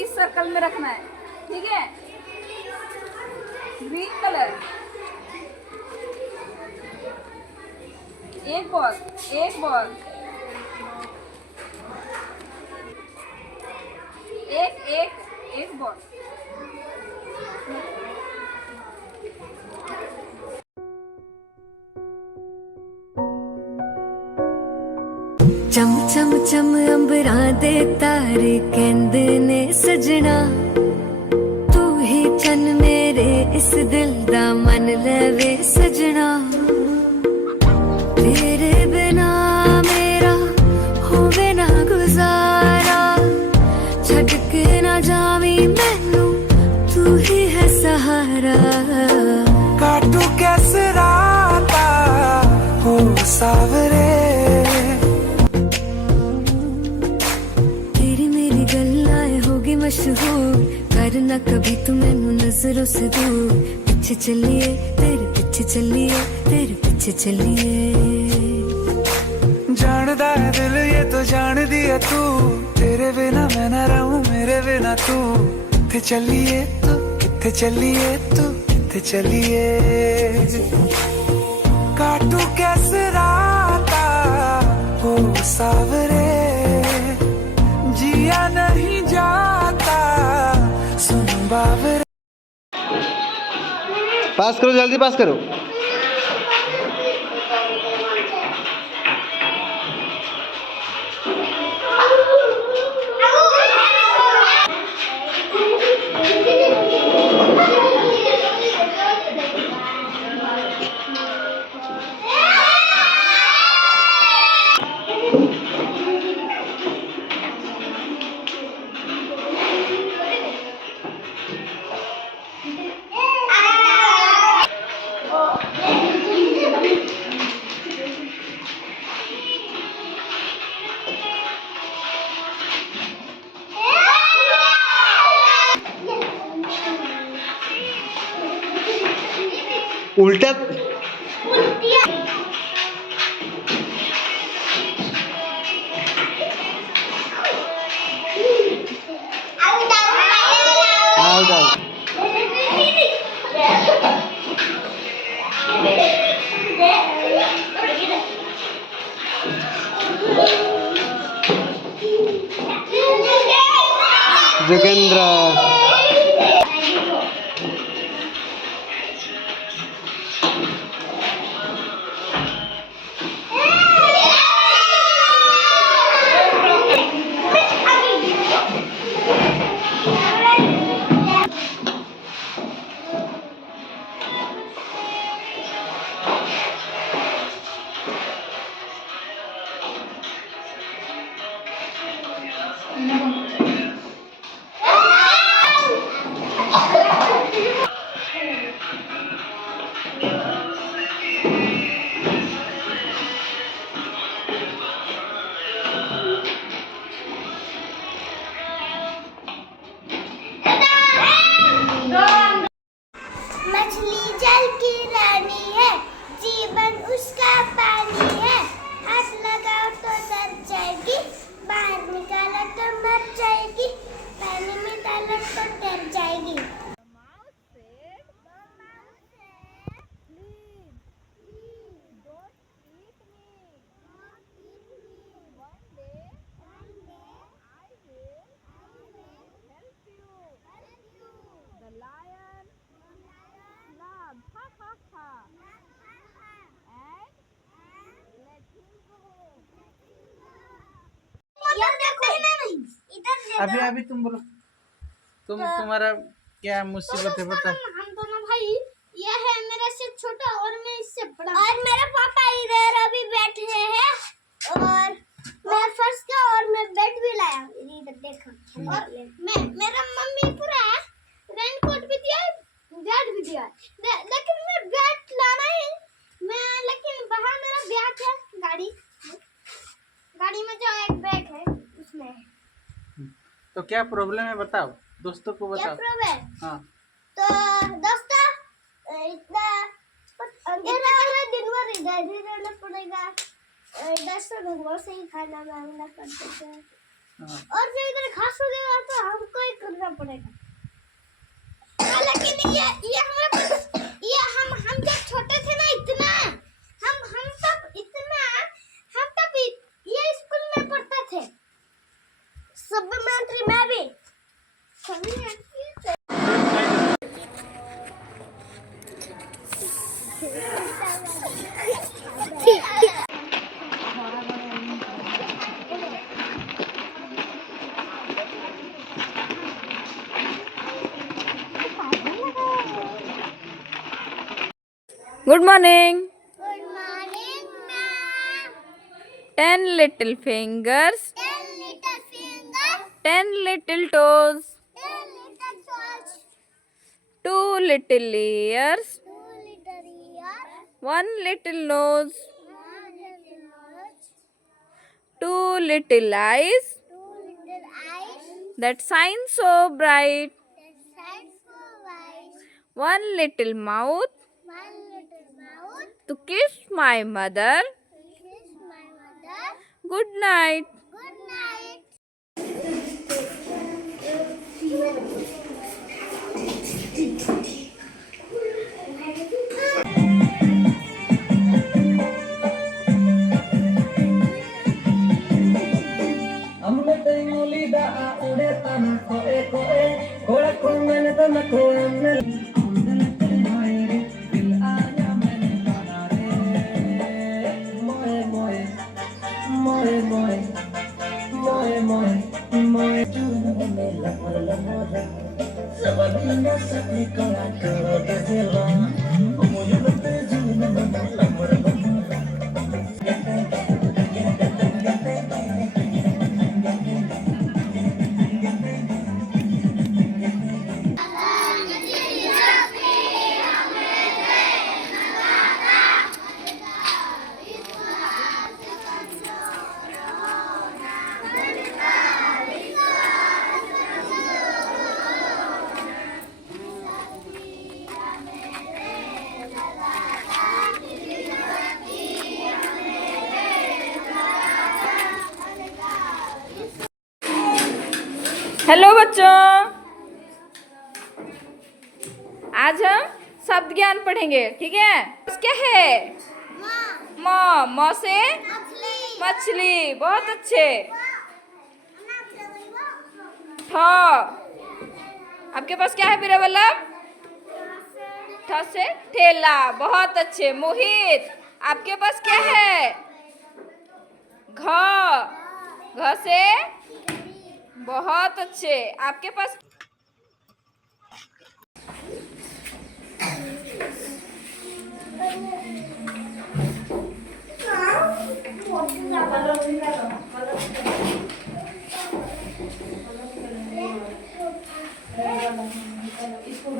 इस सर्कल में रखना है, ठीक है। ग्रीन कलर, एक बॉल, एक बॉल, एक एक एक बॉल। चम चम चम अंबरा दे तारे कहंदे ने सजना, तू ही चन मेरे इस दिल दा मन लवे सजना। तेरे बिना मेरा होवे ना गुजारा, छड़ के ना जावी मैनू तू ही है सहारा। काटू कैसे राता हो सावरे, मशहूर करना कभी तू मैनू नजरों से दूर। पीछे चलिए तेरे पीछे चलिए, तेरे पीछे चलिए। जानदा है दिल ये तो जान दिया तू, तेरे बिना मैं ना रहूं मेरे बिना तू। किथे चलिए तू, किथे चलिए तू, किथे चलिए। काटू कैसे राता हो सावरे, जिया नहीं जाता सुन बावरे। पास करो, जल्दी पास करो। उल्टा जोगेंद्र अभी अभी तुम बोलो, तुम्हारा क्या मुसीबत है बता। हम दोनों भाई, ये है मेरा से छोटा और मैं इससे बड़ा, और मेरे पापा इधर अभी बैठे हैं, और मैं फर्स्ट का और मैं बेड भी लाया इधर देखो, और मैं मेरा मम्मी पूरा रेनकोट भी दिया, बैट भी दिया, लेकिन मैं बैट लाना है मैं, लेकिन बाहर मेरा बैग है, गाड़ी में जो एक बैग है उसमें है। तो क्या प्रॉब्लम है बताओ, दोस्तों को क्या बताओ। प्रॉब्लम? हाँ तो दोस्तों इतना इतना दिन भर इधर ही रहना पड़ेगा, इधर से भगवान से ही खाना मांगना पड़ता है, हाँ। और जो इधर घास उगेगा तो हमको ही करना पड़ेगा। लेकिन ये हमारे पास, ये हम जब छोटे थे ना, इतना हम तब इतना हम तब ये स्कूल में पढ़ते थे, सप्लीमेंट्री में भी good morning. Good morning ma'am. 10 little fingers, 10 little fingers, 10 little toes, 10 little toes, 2 little ears, 2 little ears, 1 little nose, 1 little nose, 2 little eyes 2 little eyes, that shine so bright, that shine so bright, 1 little mouth 1 little mouth to kiss my mother. to kiss my mother. Good night. Good night. Hello बच्चों, आज हम शब्द ज्ञान पढ़ेंगे, ठीक है। क्या है? म से मछली, बहुत अच्छे। ठ, आपके पास क्या है बीरावल्लभ? ठ से ठेला, बहुत अच्छे। मोहित, आपके पास क्या है? घ से, बहुत अच्छे। आपके पास इसको